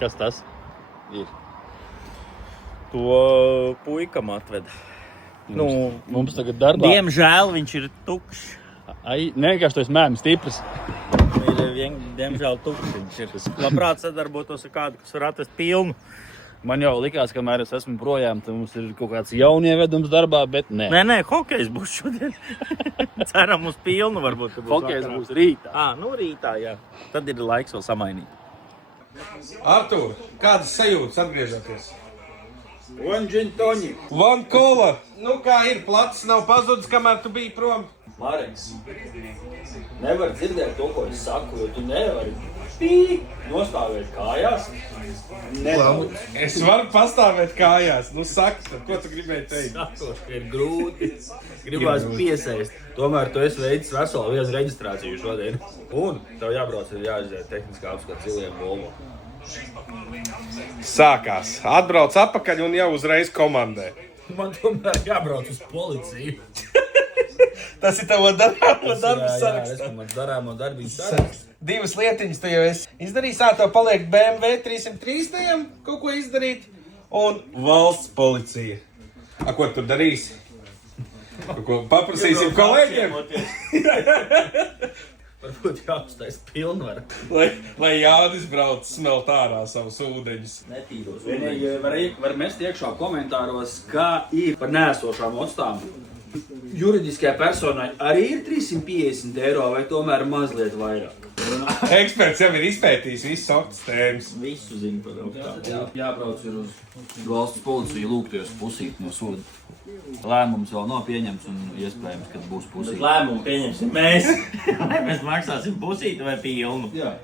Kas tas ir? To puikam atveda. Mums tagad darbā. Diemžēl viņš ir tukšs. Vienkārši tu esi mēms stiprs. Diemžēl tukšs viņš ir. Labprāt sadarbotos ar kādu, kas var atrast pilnu. Man jau likās, kamēr es esmu projām, tad mums ir kaut kāds jaunievedums darbā, bet nē. Nē, hokejs būs šodien. Ceram uz pilnu varbūt. Hokejs būs rītā. Rītā, jā. Tad ir laiks vēl samainīt. Artūr, kādas sajūtas atgriežoties? Un džintoņi. One cola. Nu kā ir, plats nav pazudis, kamēr tu biji prom. Mareks, nevar dzirdēt to, ko es saku, jo tu nevari nostāvēt kājās. Nedaudz. Es varu pastāvēt kājās. Nu saki, tad, ko tu gribēji teikt? Sakot, ka ir grūti. Gribās piesaist. Tomēr tu esi veicis veselu viezu reģistrāciju šodien. Un tev jābrauc ir jāiziet tehniskā apskats Ziliem Volvo. Sākās. Atbrauc atpakaļ un jau uzreiz komandē. Man tomēr jābrauc uz policiju. Tas ir tavo darāmo darbu sarakstā. Jā, es darāmo darbību sarakstā. Divas lietiņas tu jau esi izdarījis. Tev paliek BMW 303, kaut ko izdarīt. Un valsts policija. Ko tu darīsi? Ko paprasīsim kolēģiem? Varbūt jāuztais pilnvaru. Lai Jānis brauc smelt ārā savus ūdeņus. Netīros. Vienīgi var mest iekšā komentāros, kā ir par nēsošām ostām. Juridiskajai personai arī ir 350 eiro vai tomēr mazliet vairāk? Eksperts jau ir izpētījis visas oktas tēmas. Visu zinu par augstām. Jābrauc ir uz valsts policiju lūgties pusīt no soda. Lēmums vēl nav pieņemts un iespējams, ka būs pusīt. Lēmumu pieņemsim mēs. Vai mēs maksāsim pusīti vai pilnu? Jā.